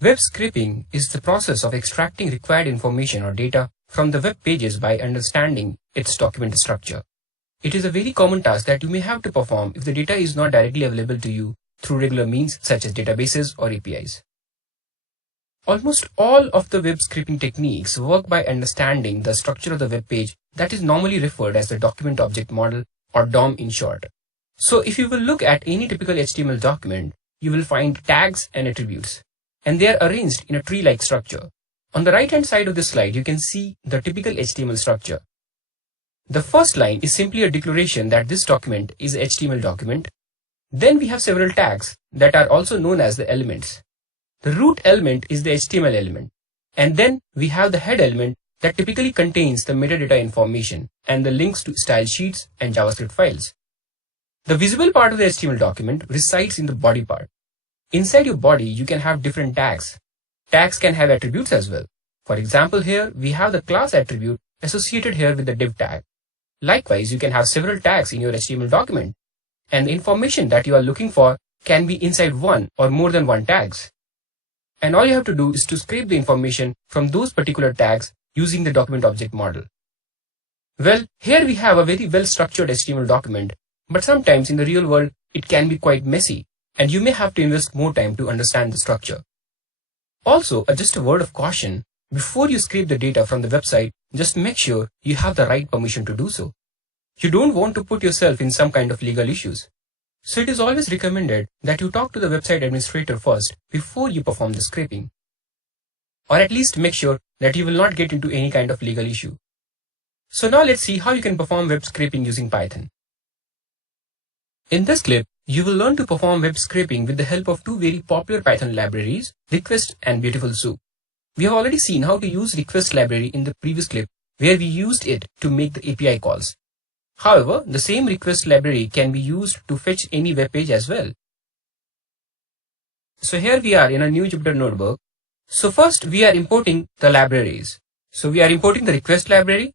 Web scraping is the process of extracting required information or data from the web pages by understanding its document structure. It is a very common task that you may have to perform if the data is not directly available to you through regular means such as databases or APIs. Almost all of the web scraping techniques work by understanding the structure of the web page that is normally referred as the document object model, or DOM in short. So if you will look at any typical HTML document, you will find tags and attributes, and they are arranged in a tree-like structure. On the right-hand side of this slide, you can see the typical HTML structure. The first line is simply a declaration that this document is an HTML document. Then we have several tags that are also known as the elements. The root element is the HTML element, and then we have the head element that typically contains the metadata information and the links to style sheets and JavaScript files. The visible part of the HTML document resides in the body part. Inside your body, you can have different tags. Tags can have attributes as well. For example, here we have the class attribute associated here with the div tag. Likewise, you can have several tags in your HTML document, and the information that you are looking for can be inside one or more than one tags. And all you have to do is to scrape the information from those particular tags using the document object model. Well, here we have a very well-structured HTML document, but sometimes in the real world, it can be quite messy, and you may have to invest more time to understand the structure. Also, just a word of caution, before you scrape the data from the website, just make sure you have the right permission to do so. You don't want to put yourself in some kind of legal issues. So it is always recommended that you talk to the website administrator first before you perform the scraping. Or at least make sure that you will not get into any kind of legal issue. So now let's see how you can perform web scraping using Python. In this clip, you will learn to perform web scraping with the help of two very popular Python libraries, Requests and BeautifulSoup. We have already seen how to use Request library in the previous clip, where we used it to make the API calls. However, the same Request library can be used to fetch any web page as well. So here we are in a new Jupyter notebook. So first we are importing the libraries. So we are importing the Request library,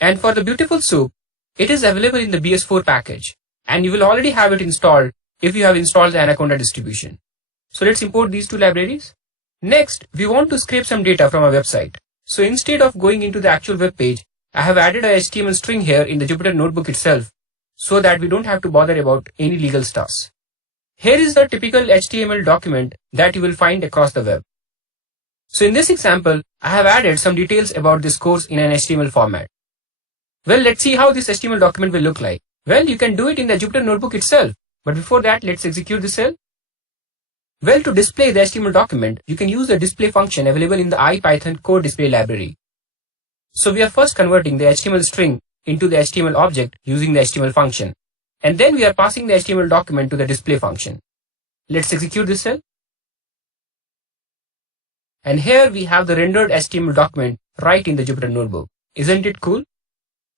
and for the BeautifulSoup, it is available in the BS4 package, and you will already have it installed if you have installed the Anaconda distribution. So let's import these two libraries. Next, we want to scrape some data from our website. So instead of going into the actual web page, I have added a HTML string here in the Jupyter notebook itself, so that we don't have to bother about any legal stuffs. Here is the typical HTML document that you will find across the web. So in this example, I have added some details about this course in an HTML format. Well, let's see how this HTML document will look like. Well, you can do it in the Jupyter notebook itself, but before that, let's execute the cell. Well, to display the HTML document, you can use the display function available in the IPython core display library. So we are first converting the HTML string into the HTML object using the HTML function, and then we are passing the HTML document to the display function. Let's execute this cell. And here we have the rendered HTML document right in the Jupyter notebook. Isn't it cool?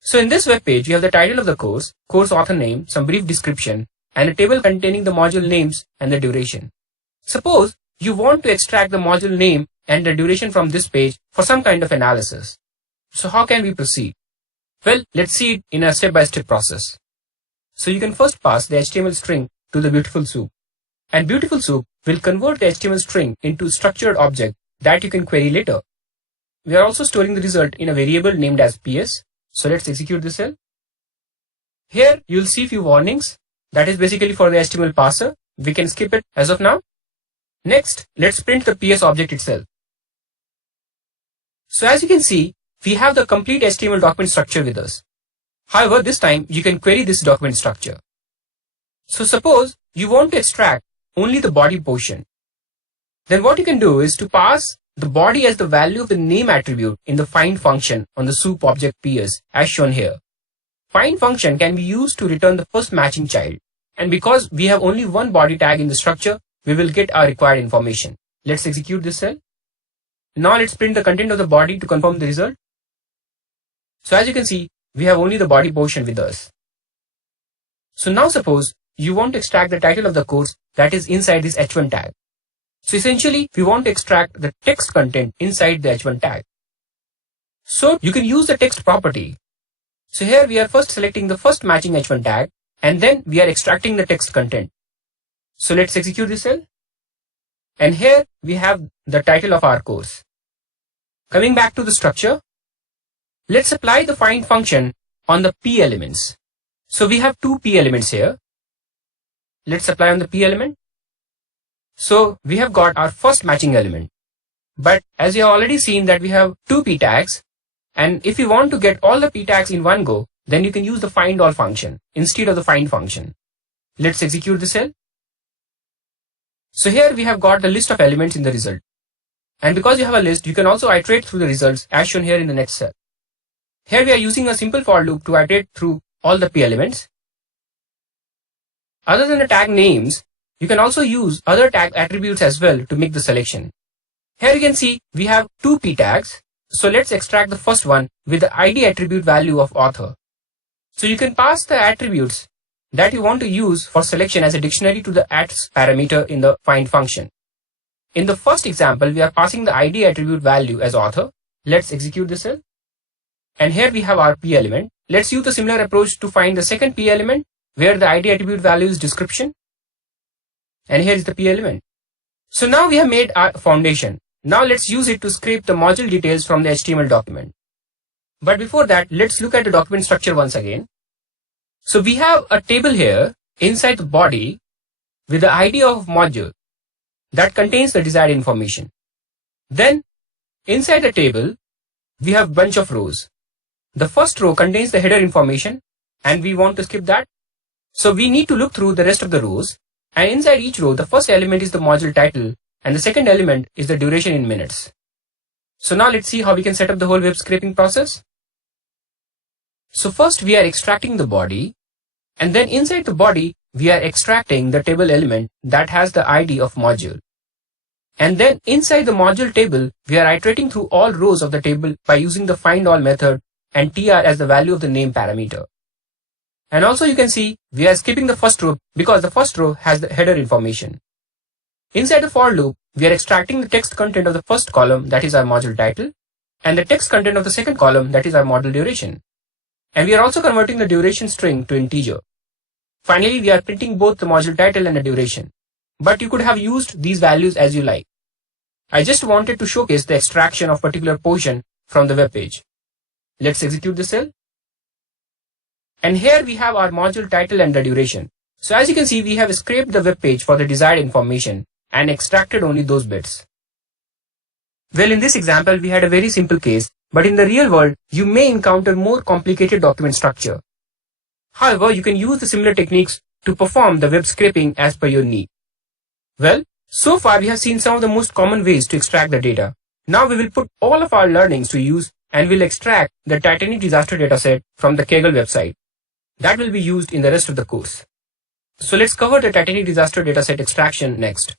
So in this web page, you have the title of the course author name, some brief description, and a table containing the module names and the duration. Suppose you want to extract the module name and the duration from this page for some kind of analysis. So how can we proceed? Well, let's see it in a step-by-step process. So you can first pass the HTML string to the BeautifulSoup, and BeautifulSoup will convert the HTML string into a structured object that you can query later. We are also storing the result in a variable named as PS. So let's execute this cell. Here you'll see few warnings. That is basically for the HTML parser. We can skip it as of now. Next, let's print the PS object itself. So as you can see, we have the complete HTML document structure with us. However, this time you can query this document structure. So suppose you want to extract only the body portion. Then what you can do is to pass the body as the value of the name attribute in the find function on the soup object PS as shown here. Find function can be used to return the first matching child, and because we have only one body tag in the structure, we will get our required information. Let's execute this cell. Now let's print the content of the body to confirm the result. So as you can see, we have only the body portion with us. So now suppose you want to extract the title of the course that is inside this h1 tag. So essentially, we want to extract the text content inside the h1 tag. So you can use the text property. So here we are first selecting the first matching h1 tag, and then we are extracting the text content. So let's execute this cell. And here we have the title of our course. Coming back to the structure, let's apply the find function on the p elements. So we have two p elements here. Let's apply on the p element. So we have got our first matching element. But as you have already seen that we have two p tags, and if you want to get all the p tags in one go, then you can use the find all function instead of the find function. Let's execute the cell. So here we have got the list of elements in the result. And because you have a list, you can also iterate through the results as shown here in the next cell. Here we are using a simple for loop to iterate through all the p elements. Other than the tag names, you can also use other tag attributes as well to make the selection. Here you can see we have two p tags. So let's extract the first one with the ID attribute value of author. So you can pass the attributes that you want to use for selection as a dictionary to the @s parameter in the find function. In the first example, we are passing the ID attribute value as author. Let's execute the cell. And here we have our p element. Let's use a similar approach to find the second p element where the ID attribute value is description. And here is the p element. So now we have made our foundation. Now let's use it to scrape the module details from the HTML document. But before that, let's look at the document structure once again. So we have a table here inside the body with the ID of module that contains the desired information. Then inside the table, we have a bunch of rows. The first row contains the header information and we want to skip that. So we need to look through the rest of the rows, and inside each row, the first element is the module title and the second element is the duration in minutes. So now let's see how we can set up the whole web scraping process. So first we are extracting the body, and then inside the body we are extracting the table element that has the ID of module. And then inside the module table we are iterating through all rows of the table by using the find all method and tr as the value of the name parameter. And also you can see we are skipping the first row because the first row has the header information. Inside the for loop, we are extracting the text content of the first column, that is our module title, and the text content of the second column, that is our module duration. And we are also converting the duration string to integer. Finally, we are printing both the module title and the duration. But you could have used these values as you like. I just wanted to showcase the extraction of particular portion from the web page. Let's execute the cell. And here we have our module title and the duration. So as you can see, we have scraped the web page for the desired information and extracted only those bits. Well, in this example, we had a very simple case, but in the real world, you may encounter more complicated document structure. However, you can use the similar techniques to perform the web scraping as per your need. Well, so far we have seen some of the most common ways to extract the data. Now we will put all of our learnings to use and will extract the Titanic disaster dataset from the Kaggle website. That will be used in the rest of the course. So let's cover the Titanic disaster dataset extraction next.